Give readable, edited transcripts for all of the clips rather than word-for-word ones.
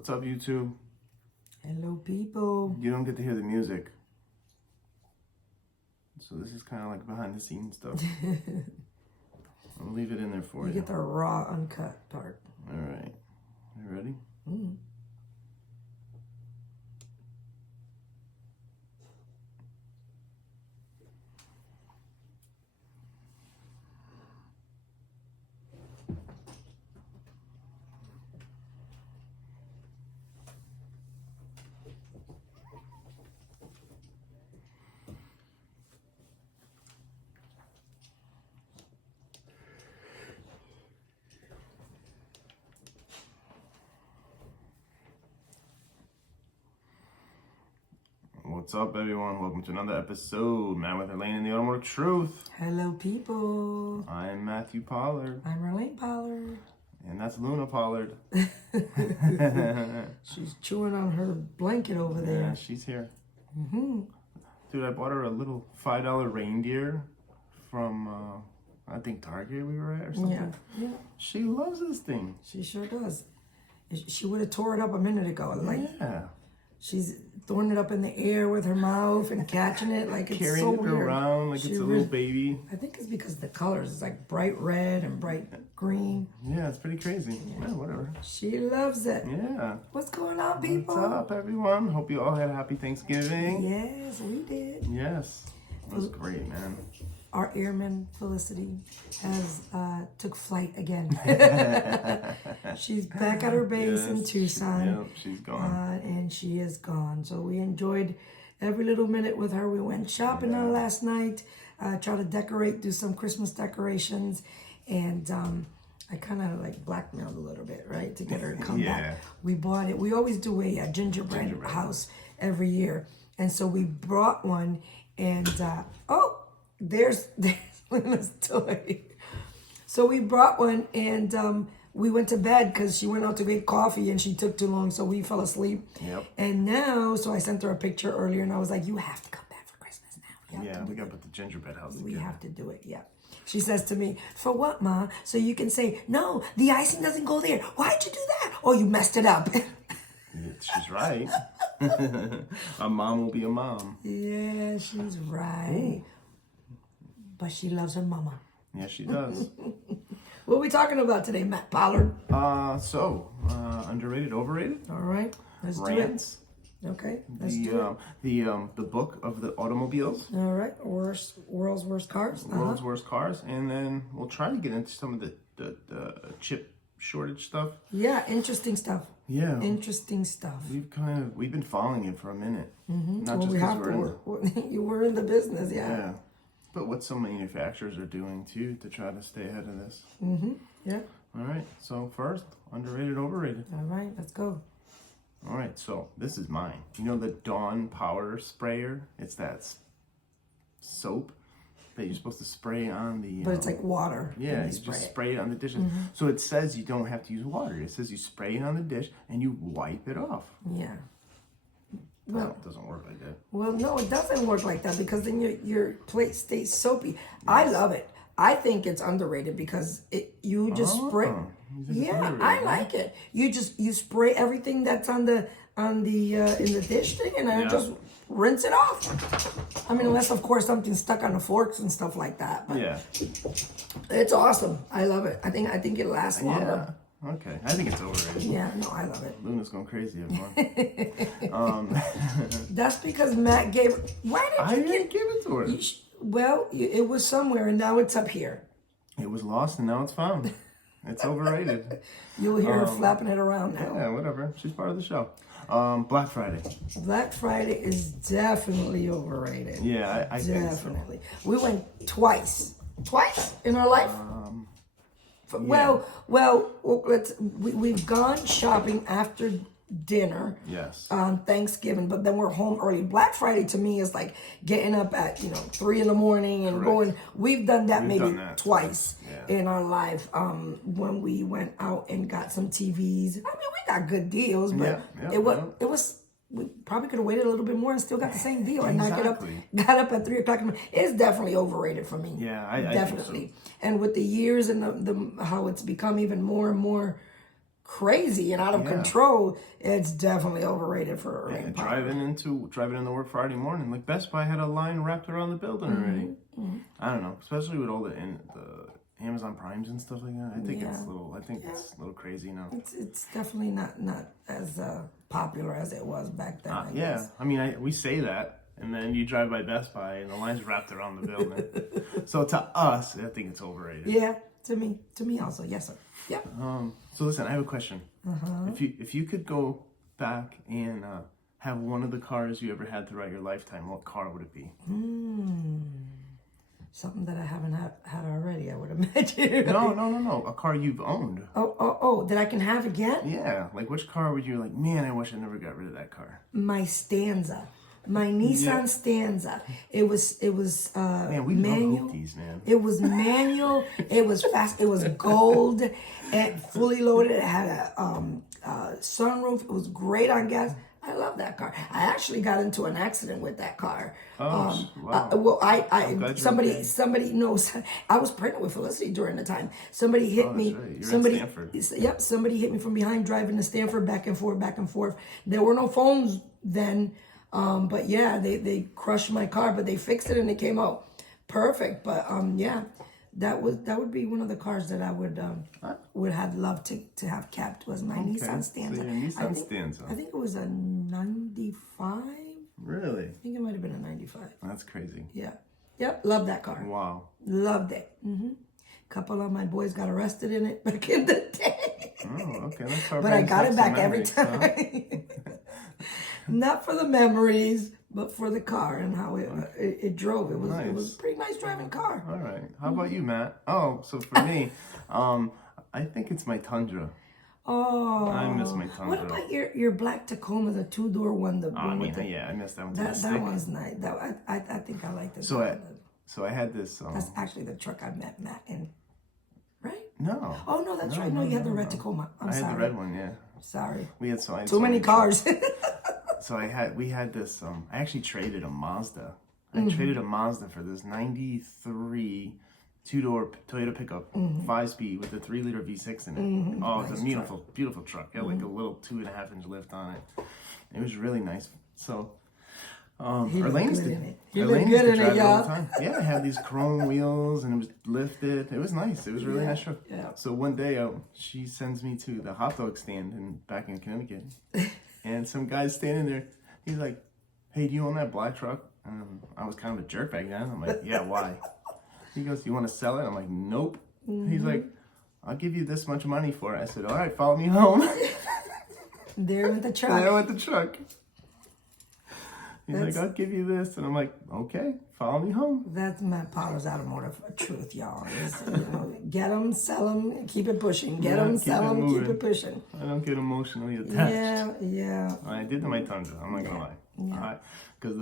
What's up, YouTube? Hello, people. You don't get to hear the music. So this is kind of like behind the scenes stuff. I'll leave it in there for you. You get the raw, uncut part. All right. You ready? Mm. What's up, everyone? Welcome to another episode, Man with Elaine and the Automotive Truth. Hello, people. I'm Matthew Pollard. I'm Elaine Pollard. And that's Luna Pollard. She's chewing on her blanket over there. Yeah, she's here. Mm-hmm. Dude, I bought her a little $5 reindeer from, I think Target we were at or something. Yeah. She loves this thing. She sure does. She would have tore it up a minute ago. Like, yeah. She's throwing it up in the air with her mouth and catching it like it's Carrying so it weird. around like it's a little baby. I think it's because the colors. It's like bright red and bright green. Yeah, it's pretty crazy. Yeah, whatever. She loves it. Yeah. What's going on, people? What's up, everyone? Hope you all had a happy Thanksgiving. Yes, we did. Yes. It was great, man. Our airman, Felicity, has took flight again. She's back at her base in Tucson. Yep, she's gone. And she is gone. So we enjoyed every little minute with her. We went shopping last night, tried to decorate, do some Christmas decorations. And I kind of like blackmailed a little bit, right, to get her to come back. We bought it. We always do a gingerbread house every year. And so we brought one and, there's Luna's toy. So we brought one and we went to bed because she went out to get coffee and she took too long, so we fell asleep. Yep. And now, so I sent her a picture earlier and I was like, you have to come back for Christmas now. We got to put the gingerbread house together. We have to do it, yeah. She says to me, for what, Ma? So you can say, no, the icing doesn't go there. Why'd you do that? Oh, you messed it up. She's right. A mom will be a mom. Yeah, she's right. Ooh. But she loves her mama. Yeah, she does. What are we talking about today, Matt Pollard? Underrated, overrated? All right, let's Rants. do it. Okay, let's do it. The book of the automobiles. All right, world's worst cars. World's worst cars, and then we'll try to get into some of the chip shortage stuff. Yeah, interesting stuff. Yeah, interesting stuff. We've been following it for a minute. Mm-hmm. Not just because you were in the business, yeah. But what some manufacturers are doing too to try to stay ahead of this. Mm-hmm. Yeah. All right. So first, underrated, overrated. All right, let's go. All right. So this is mine. You know the Dawn Power Sprayer? It's that soap that you're supposed to spray on the. But it's like water. Yeah, you just spray it on the dishes. Mm-hmm. So it says you don't have to use water. It says you spray it on the dish and you wipe it off. Yeah. Well, it doesn't work like that. Well, no, it doesn't work like that because then your plate stays soapy. Yes. I love it. I think it's underrated because you just spray. Yeah, I like it. You spray everything that's on the in the dish thing, and I just rinse it off. I mean, unless of course something's stuck on the forks and stuff like that. But yeah, it's awesome. I love it. I think it lasts longer. Yeah. Okay, I think it's overrated. Yeah, no, I love it. Luna's going crazy, everyone. That's because Matt gave. Why did you give it to her? It was somewhere, and now it's up here. It was lost, and now it's found. It's overrated. You'll hear her flapping it around now. Yeah, whatever. She's part of the show. Black Friday. Black Friday is definitely overrated. Yeah, I think definitely. So. We went twice in our life. We've gone shopping after dinner. Yes. On Thanksgiving, but then we're home early. Black Friday to me is like getting up at 3 a.m. and going. We've done that twice in our life. When we went out and got some TVs. I mean, we got good deals, but it was. We probably could have waited a little bit more and still got the same deal and not got up at 3 o'clock. It's definitely overrated for me. Yeah, I definitely. think so. And with the years and the how it's become even more and more crazy and out of control, it's definitely overrated for a ring power. Driving into work Friday morning, like Best Buy had a line wrapped around the building already. I don't know, especially with all the Amazon Primes and stuff like that. I think it's a little crazy now. It's definitely not as popular as it was back then. I yeah, guess. I mean, we say that, and then you drive by Best Buy and the line's wrapped around the building. So to us, I think it's overrated. Yeah, to me also. Yes, sir. Yep. So listen, I have a question. If you could go back and have one of the cars you ever had throughout your lifetime, what car would it be? Something that I haven't had already, I would imagine. No. A car you've owned. Oh, that I can have again? Yeah. Like, which car would you like, man, I wish I never got rid of that car? My Stanza. My Nissan Stanza. It was man, we manual. love Hoopties, man. It was manual. It was fast. It was gold and fully loaded. It had a sunroof. It was great on gas. I love that car. I actually got into an accident with that car. Wow. Well, somebody knows. I was pregnant with Felicity during the time. Somebody hit me. Right. You're somebody, in Stanford. Yep. Somebody hit me from behind driving to Stanford, back and forth. There were no phones then, but yeah, they crushed my car, but they fixed it and it came out perfect. But yeah. That would be one of the cars that I would have loved to have kept was my Nissan Stanza. So your Nissan Stanza. I think it was a 95. Really? I think it might have been a 95. That's crazy. Yeah. Yep. Loved that car. Wow. Loved it. Couple of my boys got arrested in it back in the day. Oh, okay. That car But I got it back every memories, time. Huh? Not for the memories, but for the car and how it drove. It was a pretty nice driving car. All right. How about you, Matt? Oh, so for me, I think it's my Tundra. Oh, I miss my Tundra. What about your black Tacoma, the 2-door one? I missed that one. That one's nice. I think I like this. So I had this. That's actually the truck I met Matt in, right? No. Oh no, that's right. No, you had the red Tacoma. I had the red one. Yeah. Sorry. We had too many cars. So we had this. I actually traded a Mazda. I traded a Mazda for this '93 2-door Toyota pickup, 5-speed with a 3-liter V6 in it. Oh, it's a beautiful truck. It had like a little 2.5-inch lift on it. It was really nice. So, Arlene used to drive it all the time. Yeah, it had these chrome wheels and it was lifted. It was nice. It was a really nice truck. Yeah. So one day, she sends me to the hot dog stand back in Connecticut, and some guy's standing there. He's like, "Hey, do you own that black truck?" I was kind of a jerk back then. I'm like, "Yeah, why?" He goes, "You want to sell it?" I'm like, "Nope." He's like, "I'll give you this much money for it." I said, "All right, follow me home." There with the truck. There with the truck. He's like, "I'll give you this," and I'm like, "Okay, follow me home." That's Matt Potter's automotive truth, y'all. Get them, sell them, keep it pushing. Get them, sell them, keep it pushing. I don't get emotionally attached. Yeah. I did to my Tundra. I'm not gonna lie. Because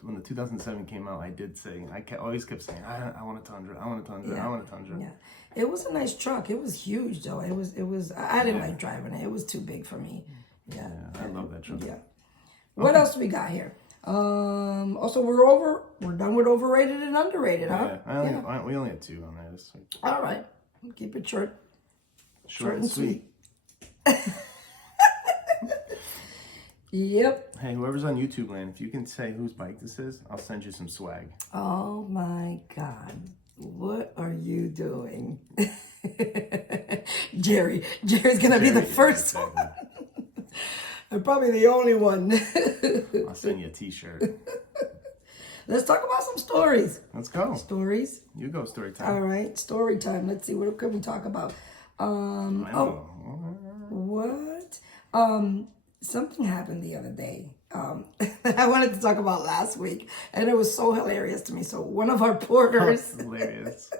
when the 2007 came out, I did say, always kept saying, I want a Tundra, I want a Tundra, I want a Tundra. Yeah, it was a nice truck. It was huge though. It was. I didn't like driving it. It was too big for me. Yeah, I love that truck. Yeah. What else we got here? Also, we're done with overrated and underrated, huh? Yeah, we only had 2 on there this week. All right, keep it short and sweet. Yep. Hey, whoever's on YouTube land, if you can say whose bike this is, I'll send you some swag. Oh my God. What are you doing? Jerry's gonna be the first one. And probably the only one. I'll send you a t-shirt. Let's talk about some stories. Let's go. Stories? You go story time. All right, story time. Let's see, what can we talk about? What? Something happened the other day that I wanted to talk about last week, and it was so hilarious to me. So one of our porters, hilarious.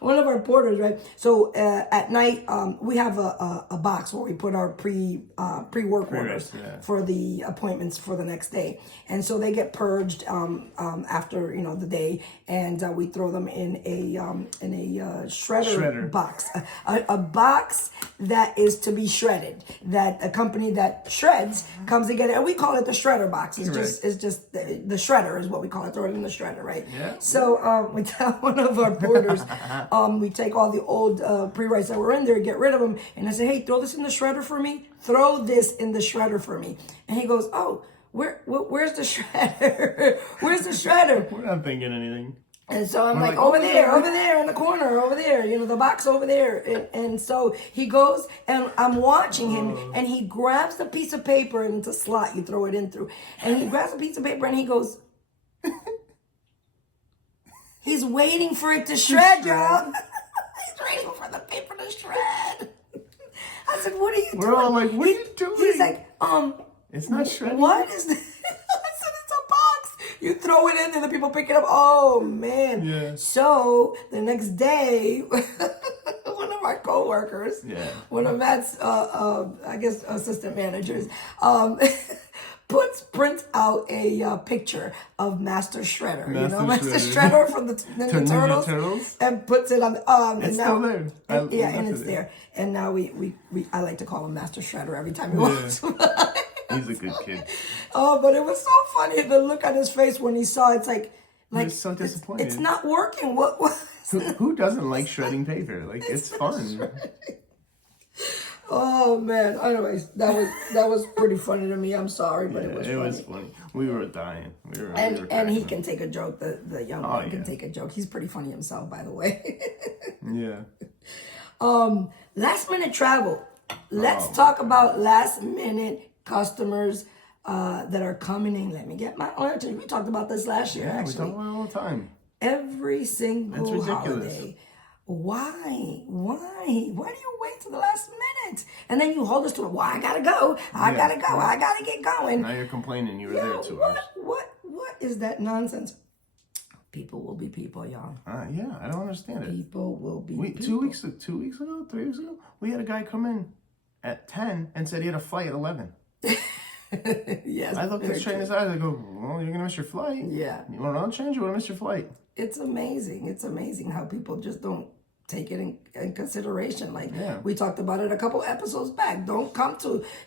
One of our porters, right? So at night, we have a box where we put our pre-work orders for the appointments for the next day, and so they get purged after the day, and we throw them in a shredder box, a box that is to be shredded. That a company that shreds comes to get it, and we call it the shredder box. It's just the shredder is what we call it. Throw it in the shredder, right? Yeah. So we tell one of our porters We take all the old pre-writes that were in there, get rid of them. And I say, hey, throw this in the shredder for me. Throw this in the shredder for me. And he goes, oh, where's the shredder? Where's the shredder? We're not thinking anything. And so I'm like, over there in the corner, over there, the box over there. And so he goes, and I'm watching him, and he grabs the piece of paper, and it's a slot you throw it in through. And he grabs a piece of paper, and he goes, he's waiting for it to shred, y'all. He's waiting for the paper to shred. I said, what are you doing? We're all like, what are you doing? He's like, it's not shredding. What is this? I said, it's a box. You throw it in, and the people pick it up. Oh, man. Yeah. So the next day, one of our coworkers, one of Matt's, I guess, assistant managers, prints out a picture of Master Shredder. Master Shredder from the Ninja Turtles, and puts it on. It's still there. And it's there. And now I like to call him Master Shredder every time he walks by. He's a good kid. Oh, but it was so funny, the look on his face when he saw it. It's like he was so disappointed. It's not working. What? Who doesn't like shredding paper? Like it's fun. Oh man. Anyways, that was pretty funny to me. I'm sorry, but it was funny. It was funny. We were dying. And he can take a joke. The young man can take a joke. He's pretty funny himself, by the way. Yeah. Last minute travel. Let's talk about last minute customers that are coming in. Let me get my oil change. We talked about this last year, actually. We talk about it all the time. Every single holiday. Why? Why do you wait till the last minute? And then you hold us to it. Well, I gotta go. I gotta get going. Now you're complaining you were there 2 hours. What is that nonsense? People will be people, y'all. Yeah, I don't understand it. People will be people. 2 weeks ago, 3 weeks ago, we had a guy come in at 10 and said he had a flight at 11. Yes. I looked straight in his eyes. I go, well, you're gonna miss your flight. Yeah. You want an oil change? You want to miss your flight? It's amazing. It's amazing how people just don't take it in consideration. Like we talked about it a couple episodes back.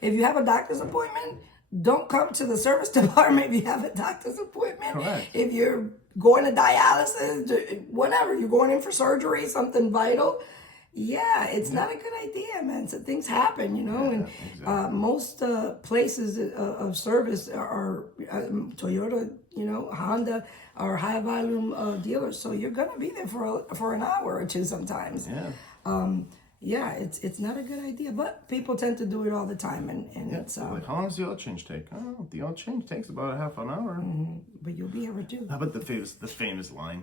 If you have a doctor's appointment, don't come to the service department if you have a doctor's appointment. Correct. If you're going to dialysis, whatever, you're going in for surgery, something vital. Yeah, it's not a good idea, man. So things happen, and exactly. Most places of service are Toyota, Honda are high volume dealers. So you're gonna be there for an hour or two sometimes. Yeah. It's not a good idea, but people tend to do it all the time, and it's like, how long does the oil change take? I don't know. The oil change takes about a half an hour. Mm-hmm. But you'll be here too. How about the famous line?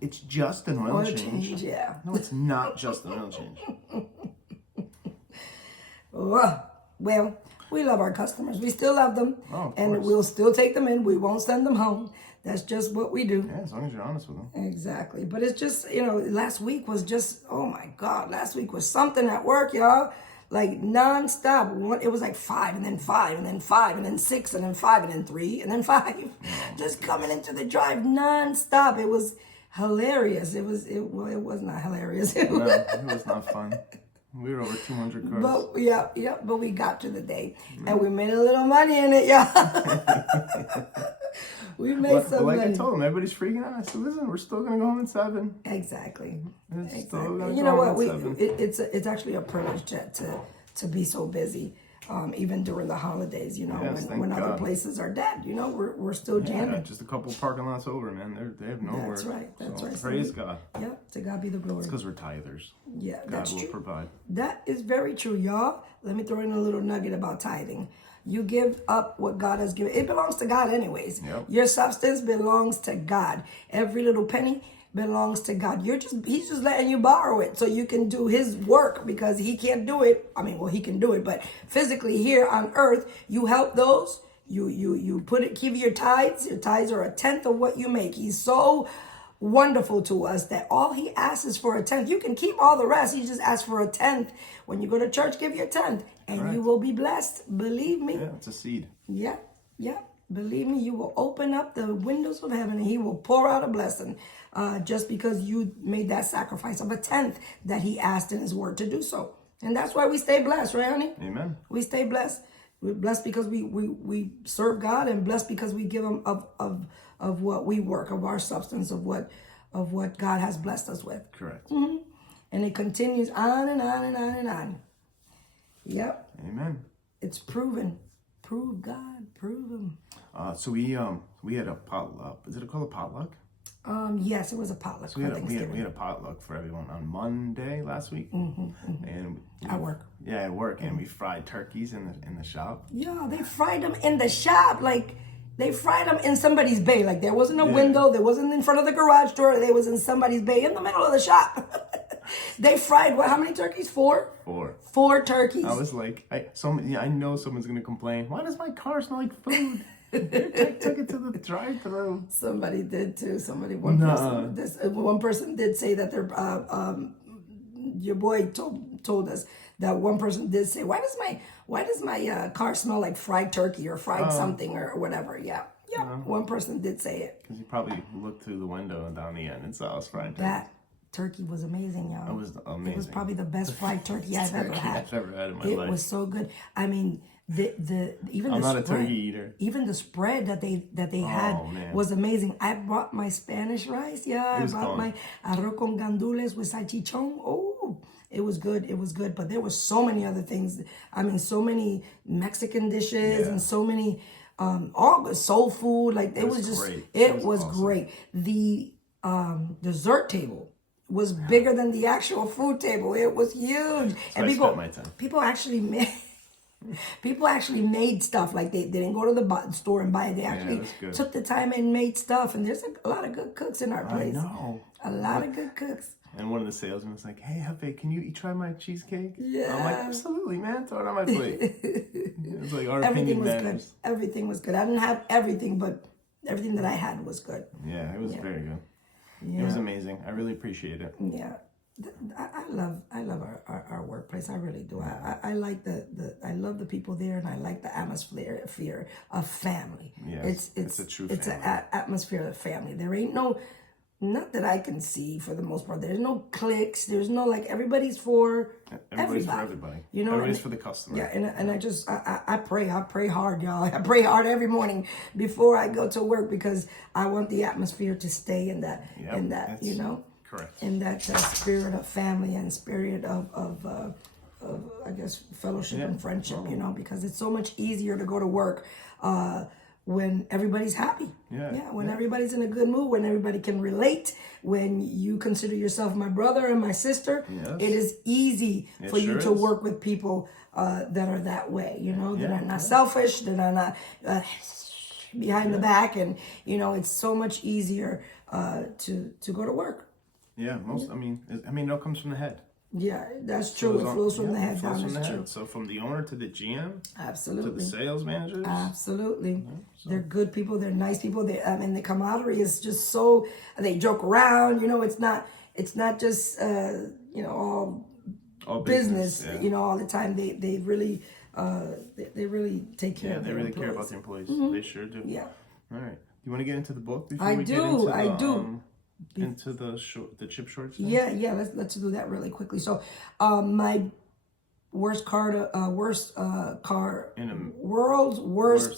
It's just an oil change. Yeah. No, it's not just an oil change. Well, we love our customers. We still love them, and we'll still take them in. We won't send them home. That's just what we do. Yeah, as long as you're honest with them. Exactly. But it's just, last week was just, oh my God, last week was something at work, y'all. Like nonstop. It was like 5 and then 5 and then 5 and then 6 and then 5 and then 3 and then 5. Just coming into the drive nonstop. It was hilarious. It was not hilarious. It was not fun. We were over 200 cars. But but we got to the day, and we made a little money in it, y'all. We made some money. I told them, everybody's freaking out. I said, listen, we're still gonna go home at 7. Exactly. You know what? It's actually a privilege to be so busy. Even during the holidays, when other places are dead, we're still jamming. Just a couple parking lots over, man. They have nowhere. That's right. That's right. Praise God. Yeah, to God be the glory. It's because we're tithers. Yeah, God will provide. That is very true, y'all. Let me throw in a little nugget about tithing. You give up what God has given. It belongs to God anyways. Yep. Your substance belongs to God. Every little penny belongs to God. He's just letting you borrow it so you can do his work, because he can't do it. I mean, he can do it, but physically here on earth, you help those. You give your tithes. Your tithes are 1/10 of what you make. He's so wonderful to us that all he asks is for 1/10. You can keep all the rest. He just asks for 1/10. When you go to church, give your 1/10 and you will be blessed. Believe me. Yeah, it's a seed. Yeah. Believe me, you will open up the windows of heaven and he will pour out a blessing. Just because you made that sacrifice of 1/10 that he asked in his word to do so. And that's why we stay blessed, right, honey? Amen. We stay blessed. We're blessed because we serve God, and blessed because we give him of what we work, of our substance, of what of what God has blessed us with. Correct. And it continues on and on and on and on. Yep. Amen. It's proven. Prove God. Prove Him. So we had a potluck. Is it called a potluck? Yes, it was a potluck So for Thanksgiving. we had a potluck for everyone on Monday last week, and At work. Yeah, at work, and we fried turkeys in the shop. Yeah, they fried them in the shop. Like, they fried them in somebody's bay. Like, there wasn't a window. There wasn't in front of the garage door. They was in somebody's bay in the middle of the shop. They fried, what, how many turkeys? 4? 4. 4 turkeys. I was like, I know someone's going to complain. Why does my car smell like food? Took it to the drive-thru. Somebody did too. One person did say that their your boy told us that one person did say, why does my car smell like fried turkey or fried something or whatever? Yeah. One person did say it. Because he probably looked through the window and down the end and saw us fried turkey. That turkey was amazing, y'all. It was amazing. It was probably the best fried turkey I've ever had. I've ever had in my life. It was so good. I mean, I'm not a turkey eater. Even the spread that they had was amazing. I brought my Spanish rice. Yeah, I brought my arroz con gandules with salchichon. Oh, it was good. It was good. But there were so many other things. I mean, so many Mexican dishes and so many all the soul food. Like it was just great. It was awesome. great. The dessert table was bigger than the actual food table. It was huge. So and people actually made stuff. Like they didn't go to the store and buy it. They actually took the time and made stuff. And there's a lot of good cooks in our place. I know. A lot of good cooks. And one of the salesmen was like, "Hey, Hefe, can you try my cheesecake?" Yeah. I'm like, "Absolutely, man. Throw it on my plate." It's like our Everything opinion was matters. good. Everything was good. I didn't have everything, but everything that I had was good. Yeah, it was very good. Yeah. It was amazing. I really appreciate it. Yeah. I love our workplace. I really do. I like I love the people there, and I like the atmosphere of family. Yes, it's a true family. It's an atmosphere of family. There ain't not that I can see for the most part. There's no cliques. There's no everybody's for everybody. You know, everybody's for the customer. Yeah, and I pray. I pray hard, y'all. I pray hard every morning before I go to work because I want the atmosphere to stay in that. You know. Correct. In that spirit of family and spirit of I guess fellowship and friendship, you know, because it's so much easier to go to work when everybody's happy. When everybody's in a good mood, when everybody can relate, when you consider yourself my brother and my sister, it is easy for you to work with people that are that way, you know, that are not selfish, that are not behind the back, and you know, it's so much easier to go to work. Yeah, I mean, it all comes from the head. Yeah, that's true. It flows from the head down. That's true. So from the owner to the GM, absolutely, to the sales managers, absolutely, they're good people. They're nice people. The camaraderie is just so. They joke around. You know, it's not just you know all business. You know, all the time. They really take care of their employees. care about the employees. They sure do. Yeah. All right. You want to get into the book before I we do. get into I do. Into the chip shorts? Yeah. Let's do that really quickly. So, my world's worst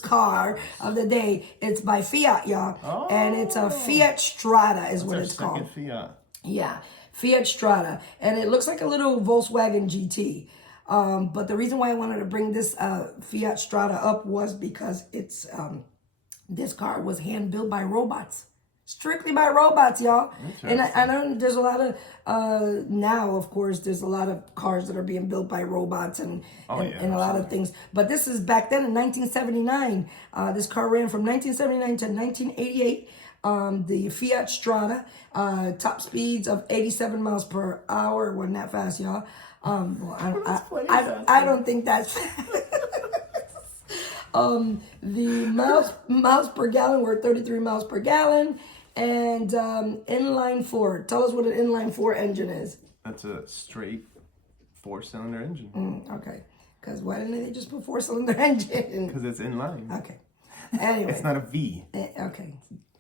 car of the day. It's by Fiat, y'all, and it's a Fiat Strata is what it's called. Fiat. Yeah, Fiat Strata, and it looks like a little Volkswagen GT. But the reason why I wanted to bring this Fiat Strata up was because it's this car was hand built by robots. Strictly by robots, y'all. And I know there's a lot of, now, of course, there's a lot of cars that are being built by robots and a lot of things. But this is back then in 1979. This car ran from 1979 to 1988. The Fiat Strata, top speeds of 87 miles per hour. Wasn't that fast, y'all? I don't think that's fast. The miles per gallon were 33 miles per gallon. And inline 4. Tell us what an inline 4 engine is. That's a straight 4-cylinder engine. Okay. Because why didn't they just put 4-cylinder engine? Because it's inline. Okay. Anyway. It's not a V. Okay.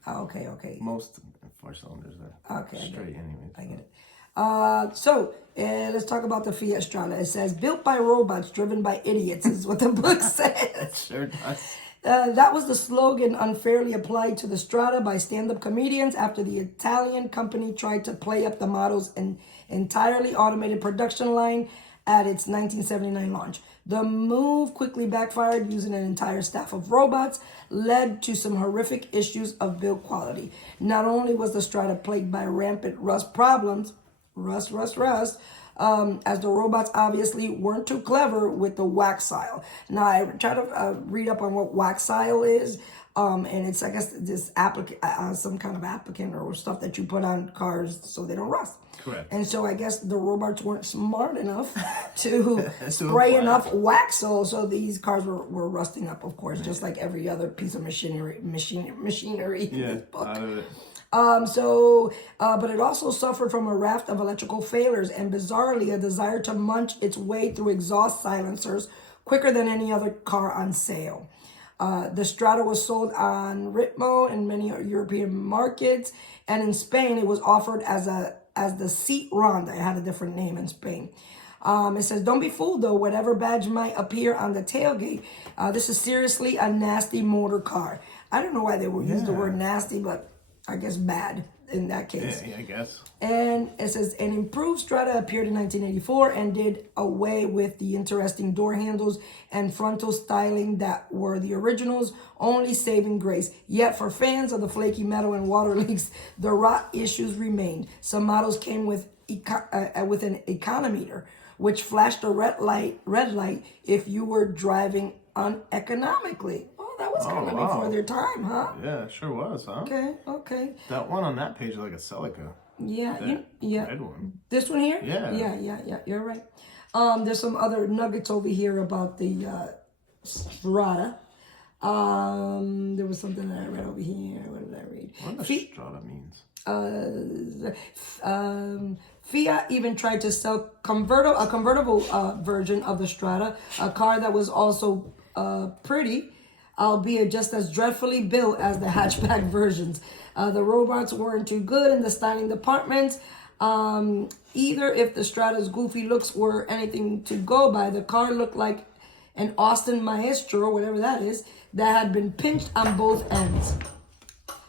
Okay. Most 4 cylinders are straight anyways. I get it. So let's talk about the Fiat Strata. It says, built by robots, driven by idiots, is what the book says. Sure does. That was the slogan unfairly applied to the Strata by stand-up comedians after the Italian company tried to play up the model's entirely automated production line at its 1979 launch. The move quickly backfired, using an entire staff of robots led to some horrific issues of build quality. Not only was the Strata plagued by rampant rust problems, rust, as the robots obviously weren't too clever with the waxile. Now, I try to read up on what waxile is, and it's, I guess, this some kind of applicant or stuff that you put on cars so they don't rust. Correct. And so I guess the robots weren't smart enough to spray enough waxile, so these cars were rusting up, of course, just like every other piece of machinery in this book. Out of it. But it also suffered from a raft of electrical failures and, bizarrely, a desire to munch its way through exhaust silencers quicker than any other car on sale. The Strata was sold on Ritmo in many European markets, and in Spain it was offered as the Seat Ronda. It had a different name in Spain. It says, don't be fooled though, whatever badge might appear on the tailgate, this is seriously a nasty motor car. I don't know why they would use the word nasty, but I guess bad in that case. Yeah, I guess. And it says, an improved Strata appeared in 1984 and did away with the interesting door handles and frontal styling that were the original's only saving grace. Yet for fans of the flaky metal and water leaks, the rot issues remained. Some models came with an econometer, which flashed a red light if you were driving uneconomically. That was kind of before their time, huh? Yeah, it sure was, huh? Okay. That one on that page is like a Celica. Yeah, Red one. This one here? Yeah. Yeah. You're right. There's some other nuggets over here about the Strata. There was something that I read over here. What did I read? What does Strata means? Fiat even tried to sell a convertible version of the Strata, a car that was also pretty, albeit just as dreadfully built as the hatchback versions. The robots weren't too good in the styling department. Either if the Strata's goofy looks were anything to go by, the car looked like an Austin Maestro, whatever that is, that had been pinched on both ends.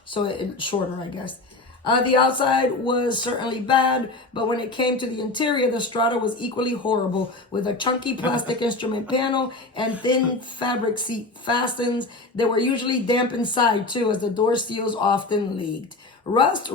So it's shorter, I guess. The outside was certainly bad, but when it came to the interior, the Strata was equally horrible, with a chunky plastic instrument panel and thin fabric seat fastens that were usually damp inside too, as the door seals often leaked. Rust,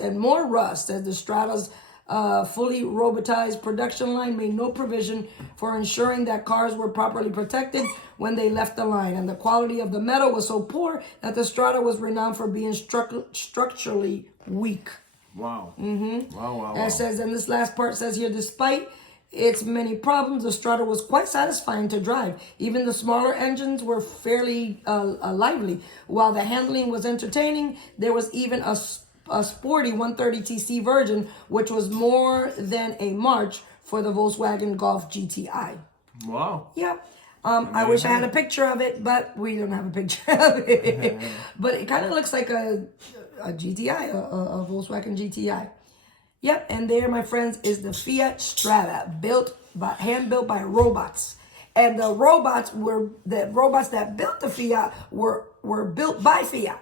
and more rust, as the Strata's fully robotized production line made no provision for ensuring that cars were properly protected when they left the line, and the quality of the metal was so poor that the Strata was renowned for being structurally weak. Wow. Wow. And it says, and this last part says here, despite its many problems, the Strata was quite satisfying to drive. Even the smaller engines were fairly lively. While the handling was entertaining, there was even a sporty 130cc version, which was more than a march for the Volkswagen Golf GTI. Wow. Yep. I wish I had a picture of it, but we don't have a picture of it. But it kind of looks like a GTI, a Volkswagen GTI. Yep, and there, my friends, is the Fiat Strata, hand built by robots. And the robots that built the Fiat were built by Fiat.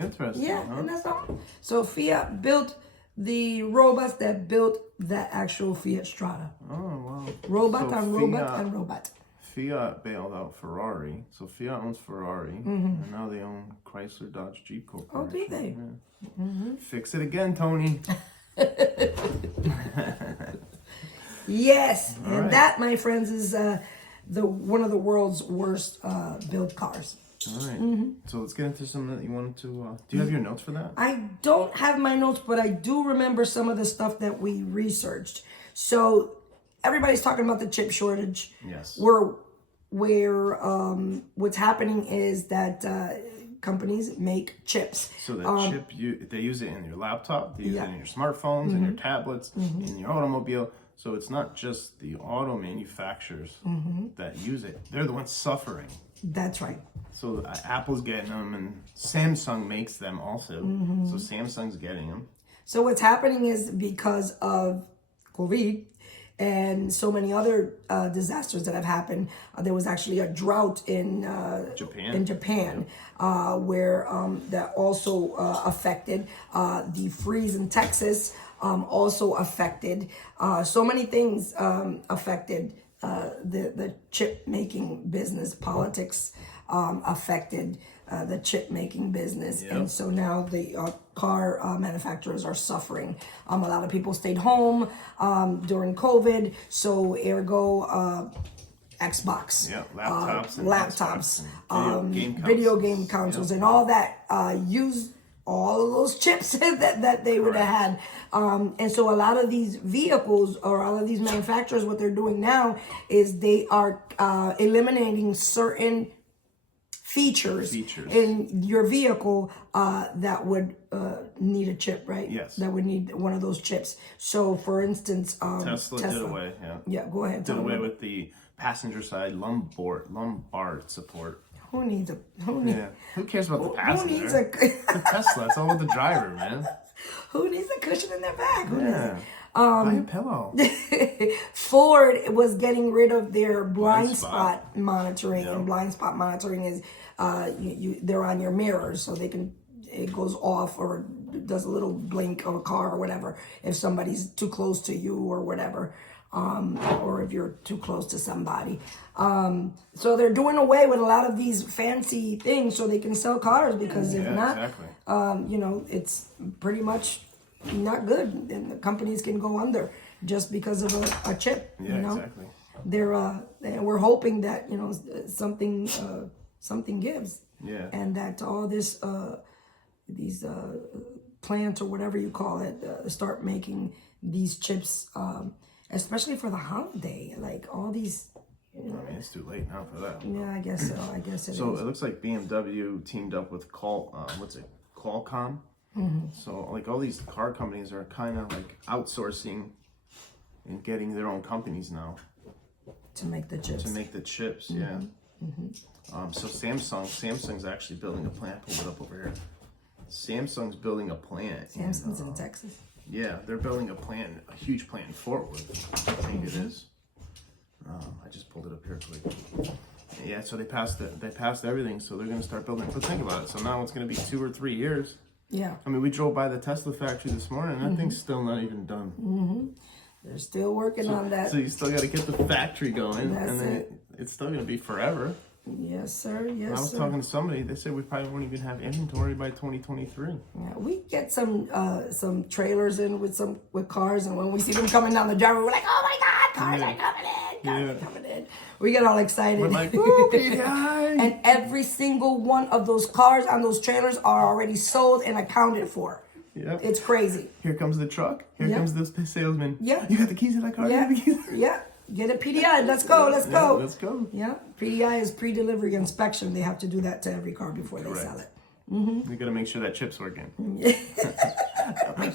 Interesting. Yeah, huh? and that's all. So Fiat built the robots that built that actual Fiat Strata. Oh, wow. Robot on robot. Fiat bailed out Ferrari. So Fiat owns Ferrari. And now they own Chrysler, Dodge, Jeep Corporation. Oh, do they? Yeah. Fix it again, Tony. Yes. All and right. that, my friends, is one of the world's worst built cars. All right. So let's get into some that you wanted to. Do you have your notes for that? I don't have my notes, but I do remember some of the stuff that we researched. So everybody's talking about the chip shortage. Yes. Where what's happening is that companies make chips. So that chip, they use it in your laptop, they use it in your smartphones, in your tablets, in your automobile. So it's not just the auto manufacturers that use it. They're the ones suffering. That's right. So Apple's getting them, and Samsung makes them also. So Samsung's getting them. So what's happening is because of COVID, and so many other disasters that have happened. There was actually a drought in Japan, where that also affected. The freeze in Texas also affected. So many things affected the chip making business. Politics affected the chip making business. Yep. And so now the car manufacturers are suffering. A lot of people stayed home during COVID, so ergo Xbox, laptops, video game consoles, and all that use all of those chips that they would have had. And so a lot of these vehicles or all of these manufacturers, what they're doing now is they are eliminating certain features in your vehicle that would need a chip, right? Yes. That would need one of those chips. So, for instance, Tesla did away. Yeah, go ahead. Did away with the passenger side lumbar support. Who needs a? Who cares about the passenger? Who needs the Tesla? It's all about the driver, man. Who needs a cushion in their back? Who needs it? Buy a pillow. Ford was getting rid of their blind spot monitoring, and blind spot monitoring is they're on your mirrors, so it goes off or does a little blink of a car or whatever if somebody's too close to you or whatever, or if you're too close to somebody. So they're doing away with a lot of these fancy things so they can sell cars, because if not, it's pretty much not good, and the companies can go under just because of a chip. Exactly. We're hoping that something gives. Yeah. And that all this these plants or whatever you call it start making these chips, especially for the holiday. Like all these. I mean, it's too late now for that. Yeah, I guess so. I guess it is. So it looks like BMW teamed up with Qualcomm. Mm-hmm. So like all these car companies are kind of like outsourcing and getting their own companies now to make the chips. Mm-hmm. Yeah. Mm-hmm. So Samsung's actually building a plant. Pull it up over here. Samsung's building a plant. Samsung's in Texas. Yeah, they're building a huge plant in Fort Worth. I think it is. I just pulled it up here quick. Yeah, so they passed everything, so they're going to start building. But think about it. So now it's going to be 2 or 3 years. Yeah. I mean, we drove by the Tesla factory this morning, and that thing's still not even done. Mm-hmm. They're still working on that. So you still got to get the factory going, and then it's still going to be forever. Yes, sir. Yes, I was talking to somebody. They said we probably won't even have inventory by 2023. Yeah, we get some trailers in with cars, and when we see them coming down the driveway, we're like, "Oh my God, cars are coming in! Coming in!" We get all excited. We're like, "Woo, PDI!" And every single one of those cars on those trailers are already sold and accounted for. Yep. It's crazy. Here comes the truck. Here comes the salesman. Yeah. You got the keys to that car? Yeah. Yeah. Get it PDI. Let's go. Let's go. Let's go. Yeah. PDI is pre-delivery inspection. They have to do that to every car before they sell it. Mm-hmm. You got to make sure that chip's working. Make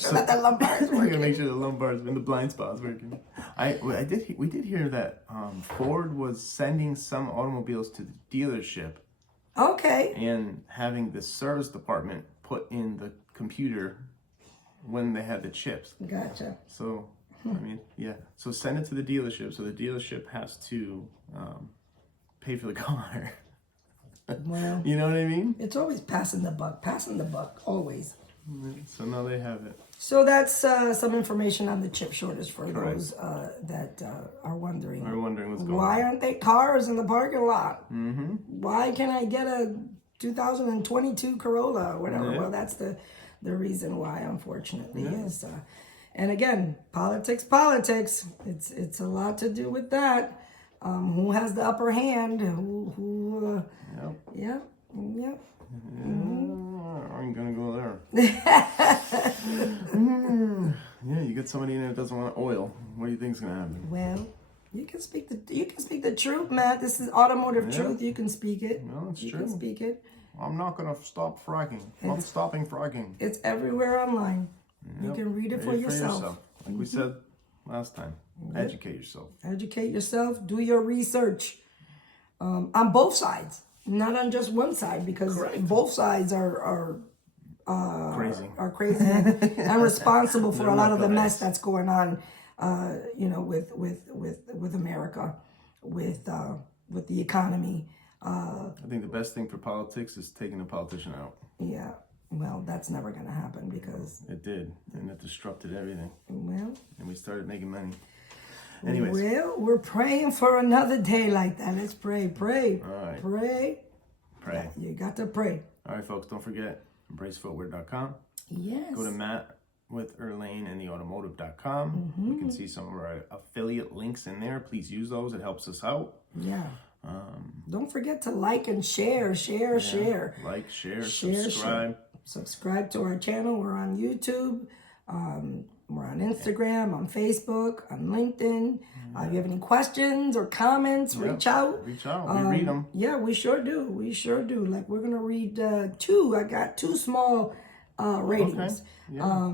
sure that the lumbar is working. You got to make sure the lumbars and the blind spot's working. We did hear that Ford was sending some automobiles to the dealership. Okay. And having the service department put in the computer when they had the chips. Gotcha. So, I mean, yeah. So send it to the dealership. So the dealership has to pay for the car. Well, you know what I mean? It's always passing the buck, always. So now they have it. So that's some information on the chip shortage for those that are wondering. Are wondering what's going on. Why aren't there cars in the parking lot? Mm-hmm. Why can't I get a 2022 Corolla or whatever? Yeah. Well, that's the reason why, unfortunately, is. And again, politics. It's a lot to do with that. Who has the upper hand? Who Yep. I ain't gonna go there. Yeah, you get somebody in there that doesn't want oil. What do you think's gonna happen? Well, you can speak the truth, Matt. This is automotive truth. You can speak it. No, it's true. You can speak it. I'm not gonna stop fracking. I'm stopping fracking. It's everywhere online. You can read it for yourself. Like we said last time, educate yourself. Educate yourself. Do your research on both sides, not on just one side, because both sides are crazy and responsible for a lot of the mess that's going on with America, with the economy. I think the best thing for politics is taking a politician out. Yeah, well, that's never going to happen because it did, and it disrupted everything. Well, and we started making money. Anyways, well, we're praying for another day like that. Let's pray. All right. Pray. Yeah, you got to pray. All right, folks, don't forget embracefootwear.com. Yes. Go to Matt with Erlane and theautomotive.com. You can see some of our affiliate links in there. Please use those. It helps us out. Yeah. Don't forget to like and share. Like, share, subscribe. Subscribe to our channel. We're on YouTube. We're on Instagram, on Facebook, on LinkedIn. If you have any questions or comments, reach out. We read them. Yeah, we sure do. Like, we're going to read two. I got two small ratings. Okay. Yeah.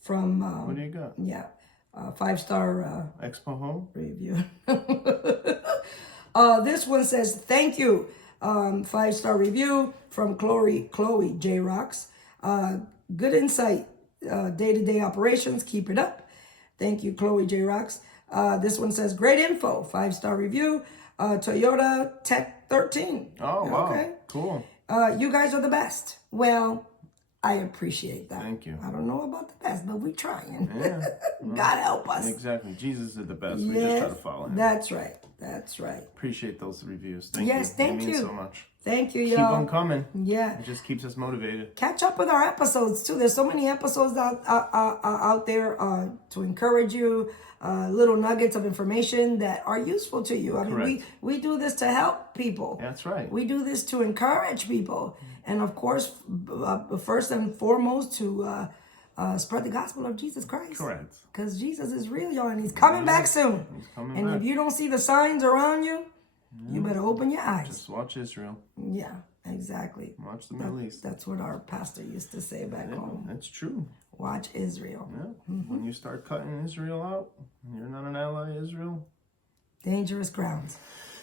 From... what do you got? Yeah. 5-star... Expo Home? Review. This one says, thank you. 5-star review from Chloe J. Rocks. Good insight. Day-to-day operations. Keep it up. Thank you, Chloe J. Rocks. This one says, great info. 5-star review. Toyota Tech 13. Oh, wow. Okay. Cool. You guys are the best. Well, I appreciate that. Thank you. I don't know about the best, but we're trying. Yeah. God help us. Exactly. Jesus is the best. We just try to follow him. That's right. Appreciate those reviews. Thank you. Thank you. It means so much. Thank you, y'all. Keep on coming. Yeah. It just keeps us motivated. Catch up with our episodes, too. There's so many episodes out there to encourage you, little nuggets of information that are useful to you. I mean, we do this to help people. That's right. We do this to encourage people. And, of course, first and foremost, to spread the gospel of Jesus Christ. Correct. Because Jesus is real, y'all, and he's coming back soon. He's coming and back. if you don't see the signs around you, you better open your eyes. Just watch Israel. Yeah, exactly. Watch the Middle East. That's what our pastor used to say back home. That's true. Watch Israel. Yeah. When you start cutting Israel out, you're not an ally of Israel. Dangerous grounds.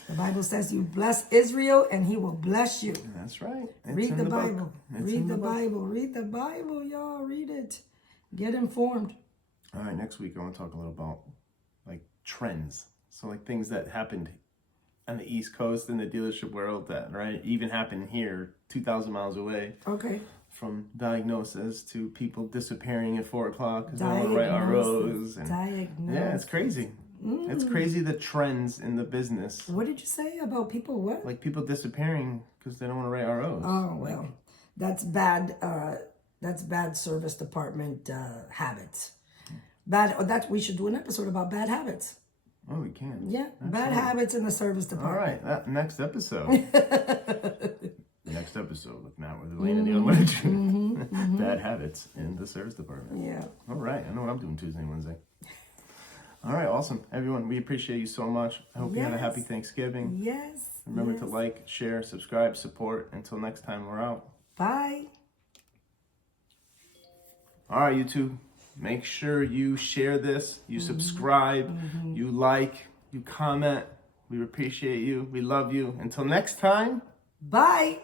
The Bible says you bless Israel and he will bless you. That's right. Read the Bible. Read the Bible. Read the Bible, y'all. Read it. Get informed. All right, next week I want to talk a little about like trends. So like things that happened on the East Coast in the dealership world that even happened here 2,000 miles away. Okay. From diagnosis to people disappearing at 4 o'clock because they want to write ROs. Yeah, it's crazy. It's crazy the trends in the business. What did you say about people what? Like people disappearing because they don't want to write ROs. Oh, well, that's bad. That's bad service department habits. We should do an episode about bad habits. Oh, we can. Yeah, bad habits in the service department. All right, next episode. Next episode with Matt with Elaine and the Automotive. Bad habits in the service department. Yeah. All right, I know what I'm doing Tuesday and Wednesday. All right, awesome. Everyone, we appreciate you so much. I hope you had a happy Thanksgiving. Yes. Remember to like, share, subscribe, support. Until next time, we're out. Bye. All right, YouTube. Make sure you share this, you subscribe, you like, you comment. We appreciate you. We love you. Until next time. Bye.